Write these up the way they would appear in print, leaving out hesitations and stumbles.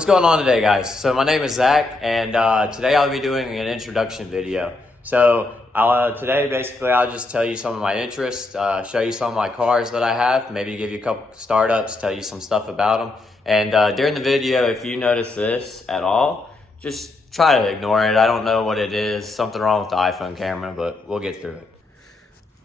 What's going on today, guys? So my name is Zach, and today I'll be doing an introduction video. So today basically I'll just tell you some of my interests, show you some of my cars that I have, maybe give you a couple startups, tell you some stuff about them. And during the video, if you notice this at all, just try to ignore it. I don't know what it is, something wrong with the iPhone camera, but we'll get through it.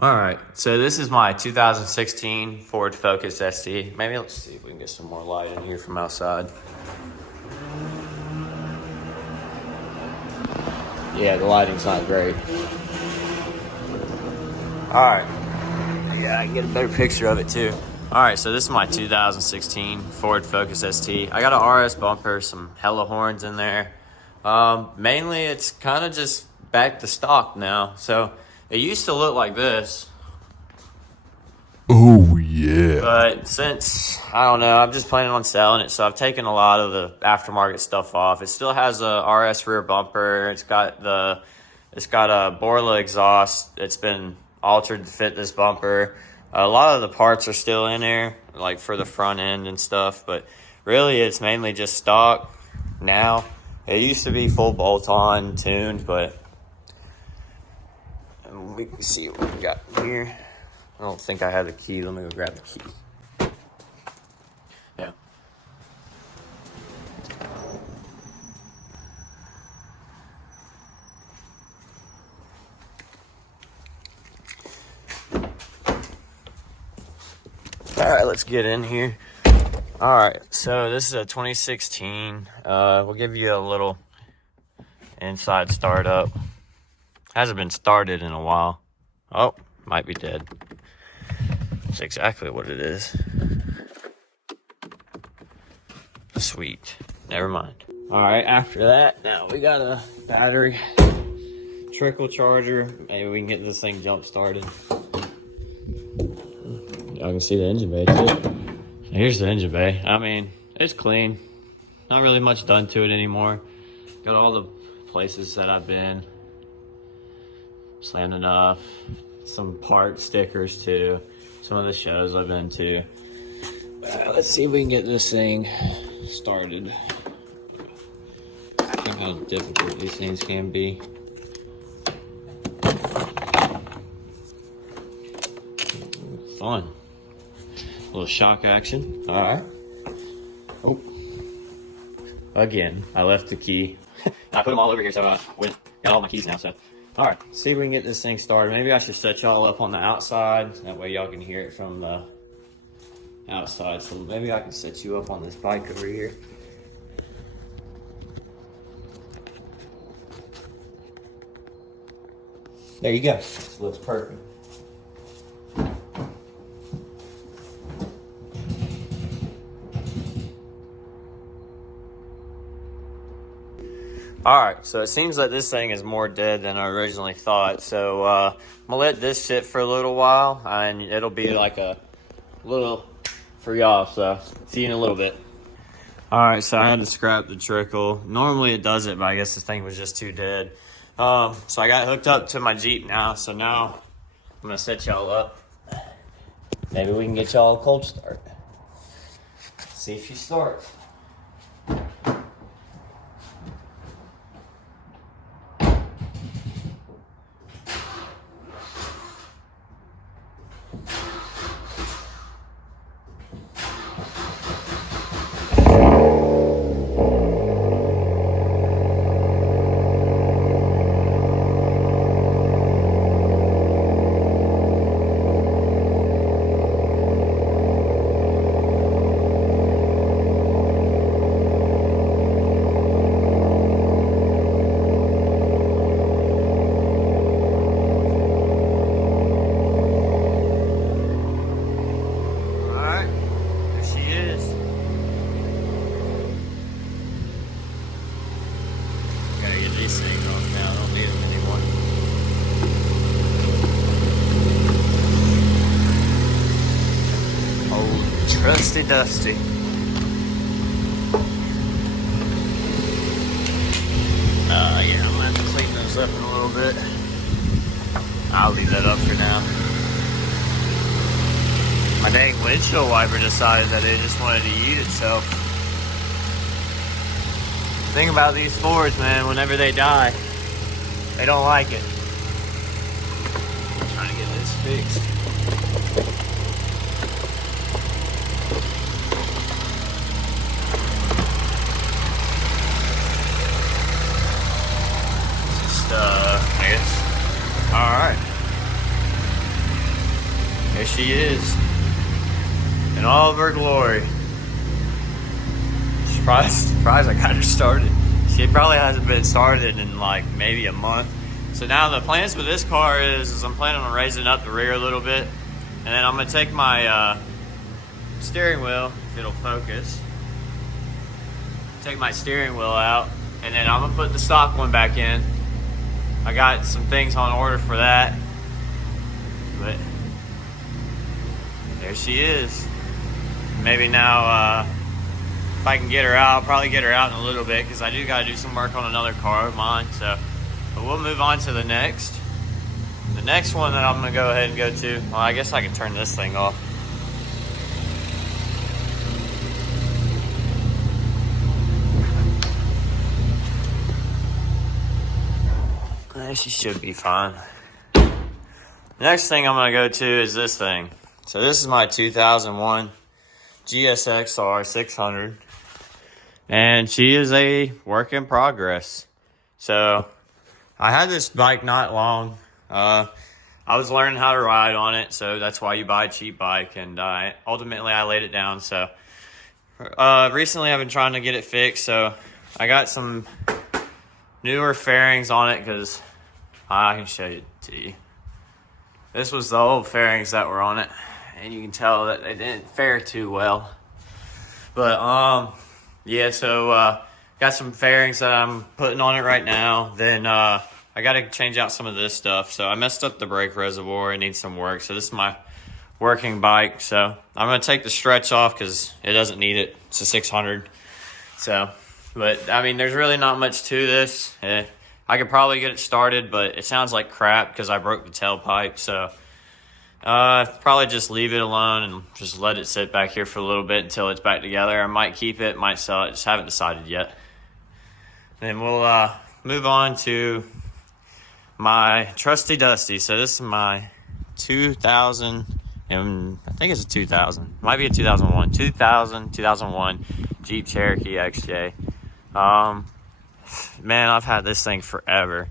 All right, so this is my 2016 Ford Focus ST. Maybe let's see if we can get some more light in here from outside. Yeah, the lighting's not great. All right, yeah, I can get a better picture of it too. All right, so this is my 2016 Ford Focus ST. I got an RS bumper, some hella horns in there. Mainly it's kind of just back to stock now. So it used to look like this. Oh, yeah. But since, I don't know, I'm just planning on selling it, so I've taken a lot of the aftermarket stuff off. It still has a RS rear bumper. It's got a Borla exhaust. It's been altered to fit this bumper. A lot of the parts are still in there, like for the front end and stuff, but really it's mainly just stock now. It used to be full bolt-on tuned, but we can see what we got here. I don't think I have the key. Let me go grab the key. Yeah. All right, let's get in here. All right, so this is a 2016. We'll give you a little inside startup. Hasn't been started in a while. Oh, might be dead. That's exactly what it is. Sweet. Never mind. All right, after that, now we got a battery trickle charger. Maybe we can get this thing jump started. Y'all can see the engine bay too. Here's the engine bay. I mean, it's clean. Not really much done to it anymore. Got all the places that I've been. Slammed enough. Some part stickers too. Some of the shows I've been to. Let's see if we can get this thing started. Look how difficult these things can be. Fun. A little shock action. All right. Oh. Again, I left the key. I put them all over here, so I got all my keys now. So, all right. See if we can get this thing started. Maybe I should set y'all up on the outside. That way y'all can hear it from the outside. So maybe I can set you up on this bike over here. There you go. This looks perfect. All right, so it seems like this thing is more dead than I originally thought. So I'm gonna let this sit for a little while, and it'll be like a little for y'all. So see you in a little bit. All right, so I had to scrap the trickle. Normally it does it, but I guess this thing was just too dead. So I got hooked up to my Jeep now. So now I'm gonna set y'all up. Maybe we can get y'all a cold start. See if she starts. Rusty dusty. Yeah, I'm gonna have to clean those up in a little bit. I'll leave that up for now. My dang windshield wiper decided that it just wanted to eat itself. Thing about these Fords, man, whenever they die, they don't like it. I'm trying to get this fixed. Just, I guess. All right. There she is. In all of her glory. Surprised I got her started. She probably hasn't been started in like maybe a month. So now the plans for this car is I'm planning on raising up the rear a little bit. And then I'm gonna take my steering wheel, if it'll focus. Take my steering wheel out, and then I'm gonna put the stock one back in. I got some things on order for that. But there she is. Maybe now, if I can get her out, I'll probably get her out in a little bit because I do got to do some work on another car of mine. So, but we'll move on to the next. The next one that I'm going to go ahead and go to, well, I guess I can turn this thing off. She should be fine. The next thing I'm going to go to is this thing. So this is my 2001 GSXR 600. And she is a work in progress. So I had this bike not long. I was learning how to ride on it, so that's why you buy a cheap bike. And ultimately I laid it down. So recently I've been trying to get it fixed. So I got some newer fairings on it because I can show it to you. This was the old fairings that were on it, and you can tell that they didn't fare too well. But yeah, so got some fairings that I'm putting on it right now. Then I got to change out some of this stuff. So I messed up the brake reservoir. It needs some work. So this is my working bike. So I'm going to take the stretch off because it doesn't need it. It's a 600. So, but I mean, there's really not much to this. I could probably get it started, but it sounds like crap because I broke the tailpipe. So probably just leave it alone and just let it sit back here for a little bit until it's back together. I might keep it, might sell it. Just haven't decided yet. Then we'll move on to my trusty dusty. So this is my 2000, and I think it's a 2000. Might be a 2001. 2001 Jeep Cherokee XJ. Man, I've had this thing forever.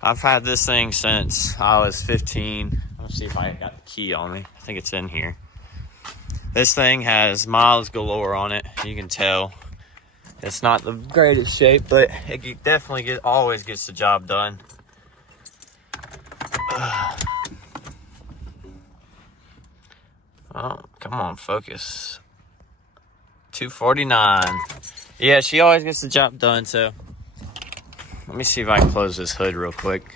I've had this thing since I was 15. Let's see if I got the key on me. I think it's in here. This thing has miles galore on it. You can tell it's not the greatest shape, but it definitely always gets the job done. Oh, come on, focus. 249. Yeah, she always gets the job done, so let me see if I can close this hood real quick.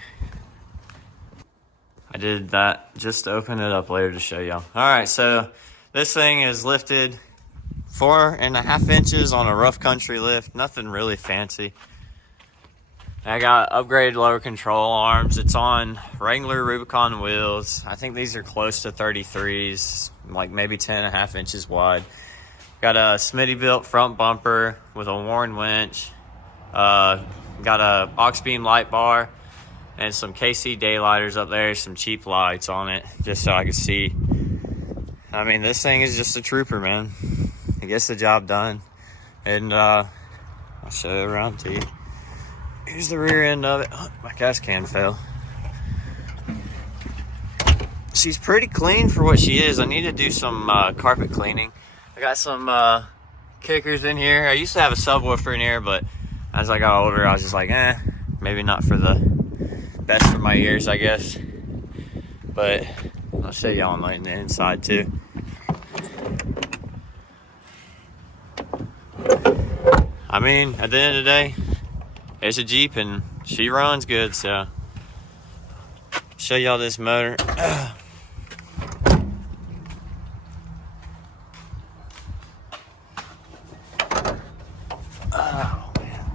I did that just to open it up later to show y'all. All right, so this thing is lifted 4.5 inches on a rough country lift. Nothing really fancy. I got upgraded lower control arms. It's on Wrangler Rubicon wheels. I think these are close to 33s, like maybe 10.5 inches wide. Got a Smitty built front bumper with a Warren winch. Got a aux beam light bar and some KC daylighters up there, some cheap lights on it just so I could see. I mean, this thing is just a trooper, man. It gets the job done. And I'll show it around to you. Here's the rear end of it. Oh, my gas can fell. She's pretty clean for what she is. I need to do some carpet cleaning. I got some kickers in here. I used to have a subwoofer in here, but as I got older, I was just like, maybe not for the best for my ears, I guess. But I'll show y'all on the inside too. I mean, at the end of the day, it's a Jeep and she runs good, so show y'all this motor. Oh, man.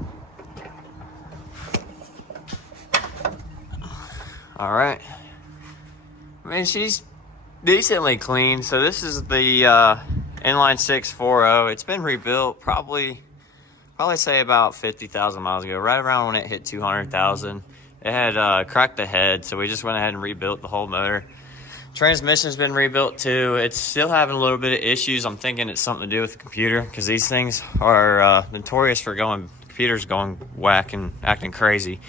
All right. I mean, she's decently clean. So this is the inline 640. It's been rebuilt probably probably say about 50,000 miles ago, right around when it hit 200,000. It had cracked the head, so we just went ahead and rebuilt the whole motor. Transmission's been rebuilt too. It's still having a little bit of issues. I'm thinking it's something to do with the computer, because these things are notorious for computers going whack and acting crazy.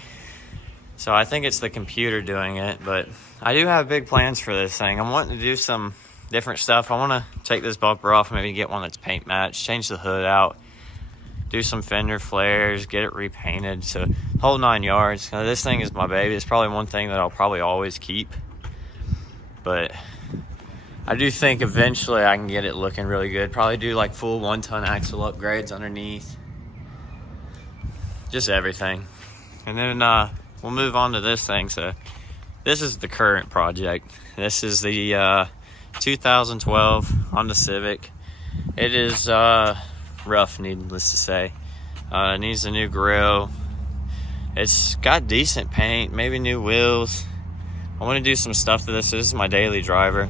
So I think it's the computer doing it, but I do have big plans for this thing. I'm wanting to do some different stuff. I want to take this bumper off, maybe get one that's paint matched, change the hood out, do some fender flares, get it repainted, so whole 9 yards. Now, this thing is my baby. It's probably one thing that I'll probably always keep, but I do think eventually I can get it looking really good. Probably do like full 1-ton axle upgrades underneath, just everything. And then we'll move on to this thing. So this is the current project. This is the 2012 Honda Civic. It is rough, needless to say. It needs a new grill. It's got decent paint, maybe new wheels. I want to do some stuff to this. This is my daily driver.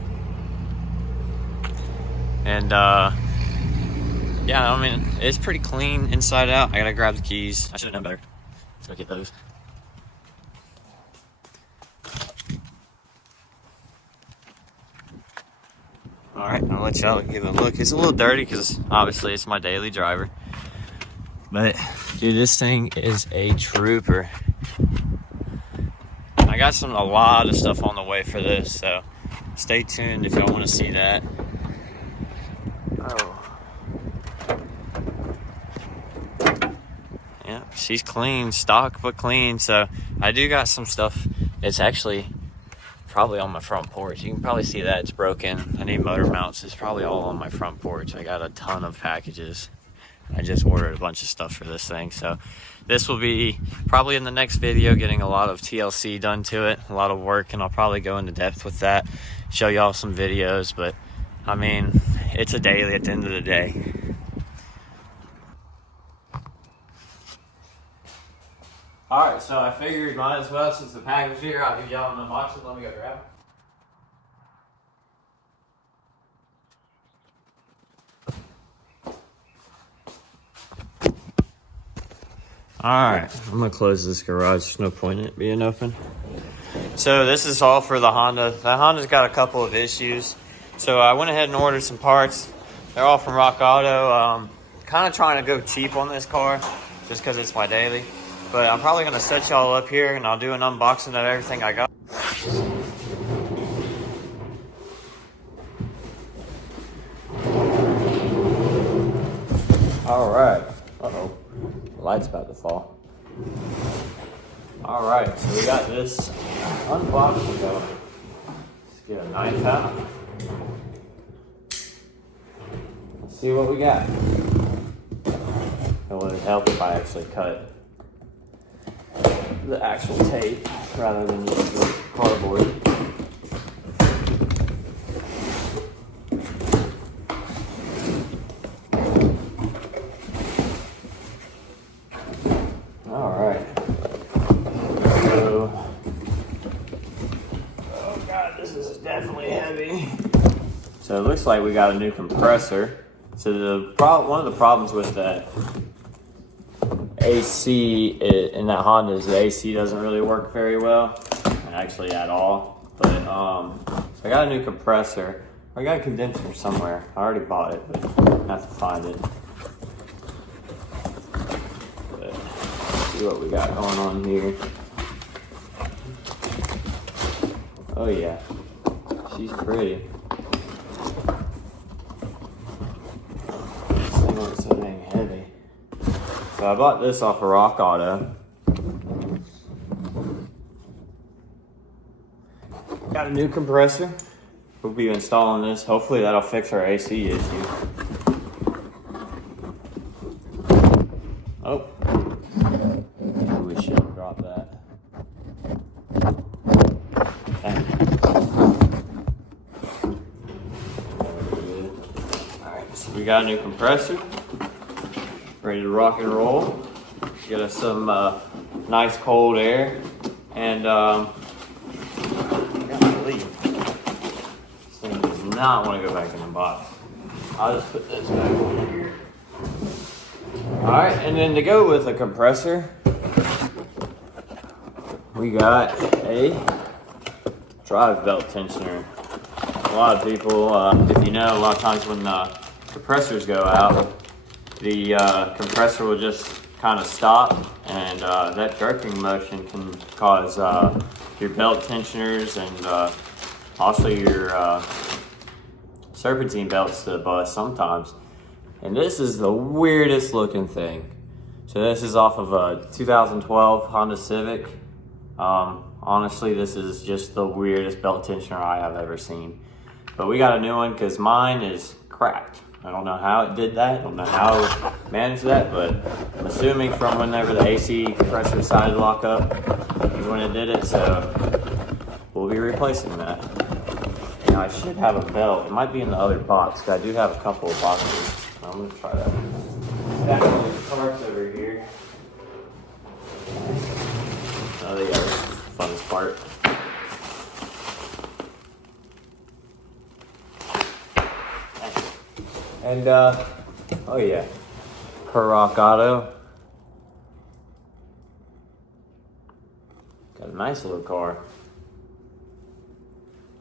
And yeah, I mean, it's pretty clean inside out. I gotta grab the keys. I should have known better. Let's go get those. All right, I'll let y'all give it a look. It's a little dirty because obviously it's my daily driver. But dude, this thing is a trooper. I got a lot of stuff on the way for this, so stay tuned if y'all want to see that. Oh. Yeah, she's clean, stock but clean. So I do got some stuff. It's actually probably on my front porch. You can probably see that it's broken. I need motor mounts. It's probably all on my front porch. I got a ton of packages. I just ordered a bunch of stuff for this thing. So this will be probably in the next video, getting a lot of TLC done to it, a lot of work, and I'll probably go into depth with that, show y'all some videos. But I mean, it's a daily at the end of the day. All right, so I figured might as well, since the package is here, I'll give y'all an unboxing. Let me go grab it. All right, I'm gonna close this garage. There's no point in it being open. So this is all for the Honda. The Honda's got a couple of issues. So I went ahead and ordered some parts. They're all from Rock Auto. Kind of trying to go cheap on this car just because it's my daily. But I'm probably gonna set y'all up here and I'll do an unboxing of everything I got. All right. Uh-oh. The light's about to fall. All right, so we got this unboxing going. Let's get a knife out. Let's see what we got. It would help if I actually cut the actual tape rather than just the cardboard. All right. So, oh God, this is definitely heavy. So it looks like we got a new compressor. So one of the problems with that AC in that Honda is the AC doesn't really work very well, actually at all. But so I got a new compressor. I got a condenser somewhere. I already bought it, but I have to find it. But let's see what we got going on here. Oh yeah, she's pretty. This thing looks so dang heavy. So I bought this off of Rock Auto. Got a new compressor. We'll be installing this. Hopefully that'll fix our AC issue. Oh, we should have dropped that. Alright, so we got a new compressor. Ready to rock and roll. Get us some nice cold air. And I gotta leave. This thing does not want to go back in the box. I'll just put this back over here. All right, and then to go with a compressor, we got a drive belt tensioner. A lot of people, if you know, a lot of times when compressors go out, the compressor will just kind of stop, and that jerking motion can cause your belt tensioners and also your serpentine belts to bust sometimes. And this is the weirdest looking thing. So this is off of a 2012 Honda Civic. Honestly, this is just the weirdest belt tensioner I have ever seen. But we got a new one because mine is cracked. I don't know how it did that. I don't know how it managed that, but I'm assuming from whenever the AC compressor decided to lock up is when it did it. So we'll be replacing that. Now I should have a belt. It might be in the other box because I do have a couple of boxes. I'm gonna try that. Back on the parts over here. Oh yeah, this is the funnest part. And oh yeah, per Rock Auto. Got a nice little car.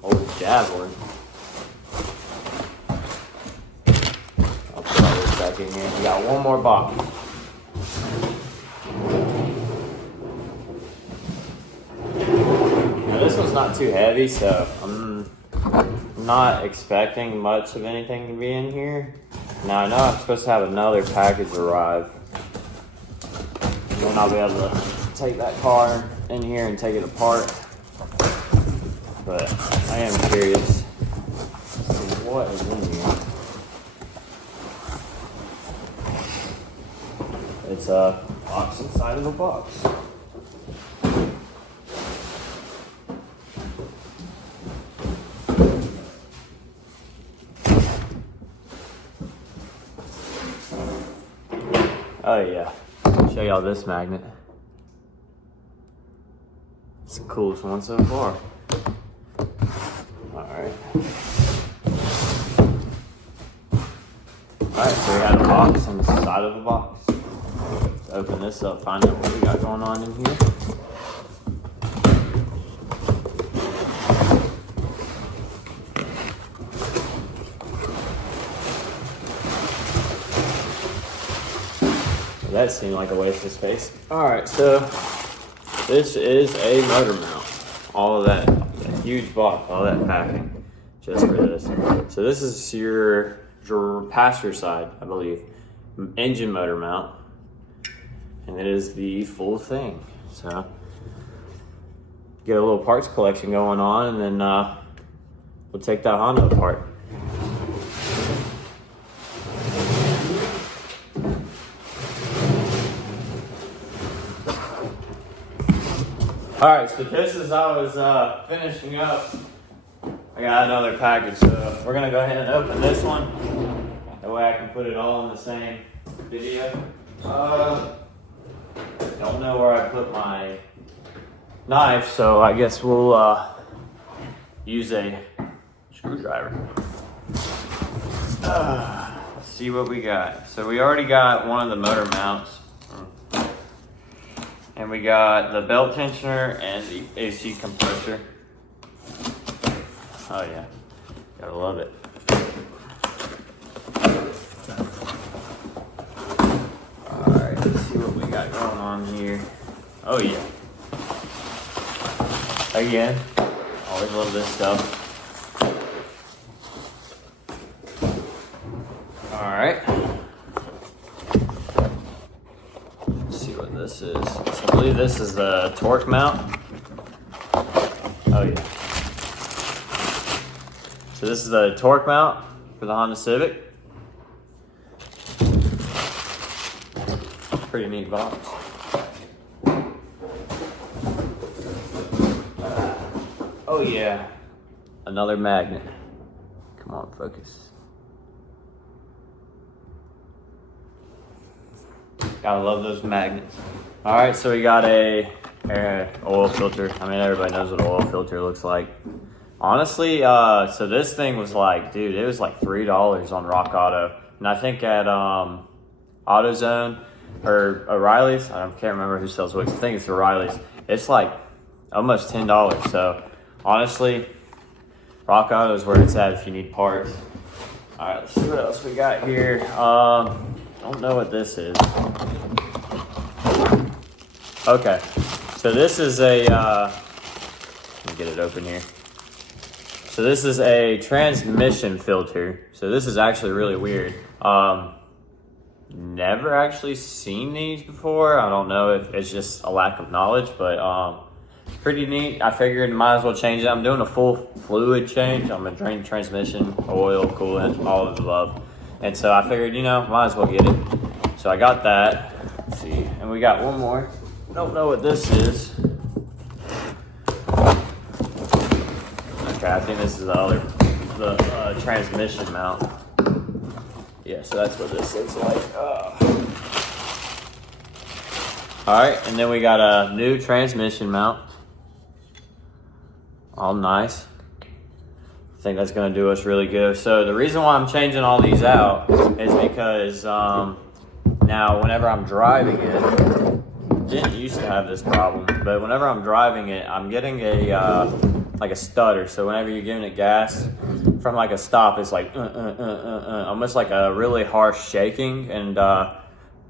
Old Javelin. I'll put all this back in here. We got one more box. Now this one's not too heavy, so I'm not expecting much of anything to be in here. Now I know I'm supposed to have another package arrive. Then I'll be able to take that car in here and take it apart. But I am curious what is in here. It's a box inside of the box. Oh yeah, I'll show y'all this magnet. It's the coolest one so far. Alright. Alright, so we got a box on the side of the box. Let's open this up, find out what we got going on in here. That seemed like a waste of space. Alright, so this is a motor mount. All of that, a huge box, all that packing just for this. So this is your passenger side, I believe, engine motor mount. And it is the full thing. So get a little parts collection going on, and then we'll take that Honda apart. Alright, so just as I was finishing up, I got another package. So we're gonna go ahead and open this one. That way I can put it all in the same video. Don't know where I put my knife, so I guess we'll use a screwdriver. Let's see what we got. So we already got one of the motor mounts. And we got the belt tensioner and the AC compressor. Oh yeah, gotta love it. Alright, let's see what we got going on here. Oh yeah. Again, always love this stuff. Alright. Let's see what this is. So I believe this is the torque mount. Oh yeah. So this is the torque mount for the Honda Civic. Pretty neat box. Oh yeah, another magnet. Come on, focus. Gotta love those magnets. All right, so we got a oil filter. I mean, everybody knows what an oil filter looks like. Honestly, so this thing was like, dude, it was like $3 on Rock Auto. And I think at AutoZone, or O'Reilly's. I can't remember who sells wicks. I think it's O'Reilly's. It's like almost $10. So honestly, Rock Auto is where it's at if you need parts. All right, let's see what else we got here. I don't know what this is. Okay, so this is a, let me get it open here. So this is a transmission filter. So this is actually really weird. Never actually seen these before. I don't know if it's just a lack of knowledge, but pretty neat. I figured might as well change it. I'm doing a full fluid change. I'm gonna drain transmission, oil, coolant, all of the above. And so I figured, you know, might as well get it. So I got that. Let's see, and we got one more. Don't know what this is. Okay, I think this is the transmission mount. Yeah, so that's what this looks like. All right, and then we got a new transmission mount. All nice. I think that's gonna do us really good. So the reason why I'm changing all these out is because now whenever I'm driving it, didn't used to have this problem, but whenever I'm driving it, I'm getting a like a stutter. So whenever you're giving it gas from like a stop, it's like almost like a really harsh shaking. And when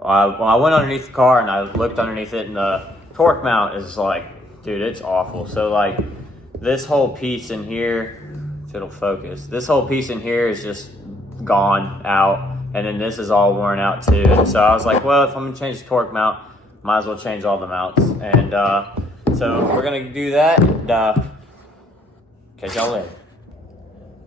I went underneath the car and I looked underneath it, and the torque mount is like, dude, it's awful. So like this whole piece in here, if it'll focus, this whole piece in here is just gone out, and then this is all worn out too. And so I was like, well, if I'm gonna change the torque mount, might as well change all the mounts. And so we're gonna do that, and catch y'all later.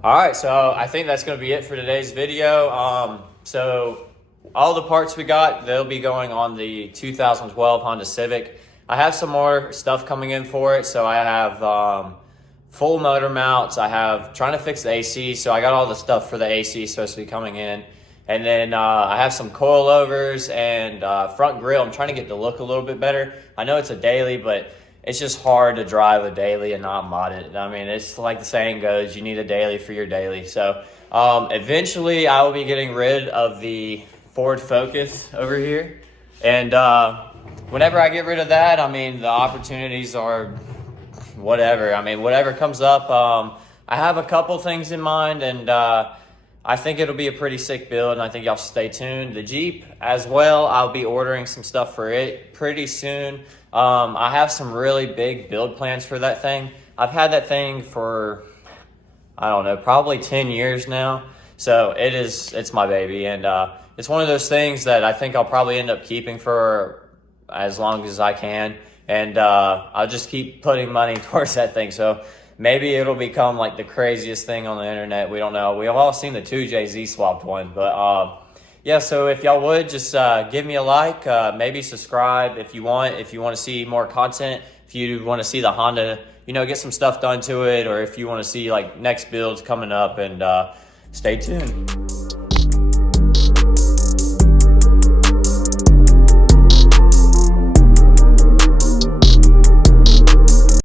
All right, so I think that's gonna be it for today's video. So all the parts we got, they'll be going on the 2012 Honda Civic. I have some more stuff coming in for it. So I have full motor mounts. I have trying to fix the AC. So I got all the stuff for the AC supposed to be coming in. And then I have some coilovers and front grille. I'm trying to get the look a little bit better. I know it's a daily, but it's just hard to drive a daily and not mod it. I mean, it's like the saying goes, you need a daily for your daily. So eventually I will be getting rid of the Ford Focus over here. And whenever I get rid of that, I mean, the opportunities are whatever. I mean, whatever comes up. I have a couple things in mind, and I think it'll be a pretty sick build, and I think y'all should stay tuned. The Jeep as well, I'll be ordering some stuff for it pretty soon. I have some really big build plans for that thing. I've had that thing for, I don't know, probably 10 years now. So it's my baby, and it's one of those things that I think I'll probably end up keeping for as long as I can. And I'll just keep putting money towards that thing. So maybe it'll become like the craziest thing on the internet. We don't know. We've all seen the 2JZ swapped one. But yeah, so if y'all would just give me a like, maybe subscribe if you want. If you want to see more content, if you want to see the Honda, you know, get some stuff done to it, or if you want to see like next builds coming up, and stay tuned.